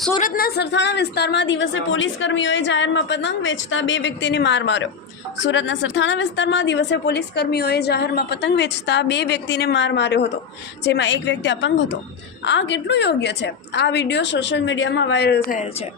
સુરતના સરથાણા વિસ્તારમાં દિવસે પોલીસ કર્મીઓએ જાહેરમાં પતંગ વેચતા બે વ્યક્તિને માર માર્યો. સુરતના સરથાણા વિસ્તારમાં દિવસે પોલીસ કર્મીઓએ જાહેરમાં પતંગ વેચતા બે વ્યક્તિને માર માર્યો હતો, જેમાં એક વ્યક્તિ અપંગ હતો. આ કેટલું યોગ્ય છે? આ વિડીયો સોશિયલ મીડિયામાં વાયરલ થયેલ છે.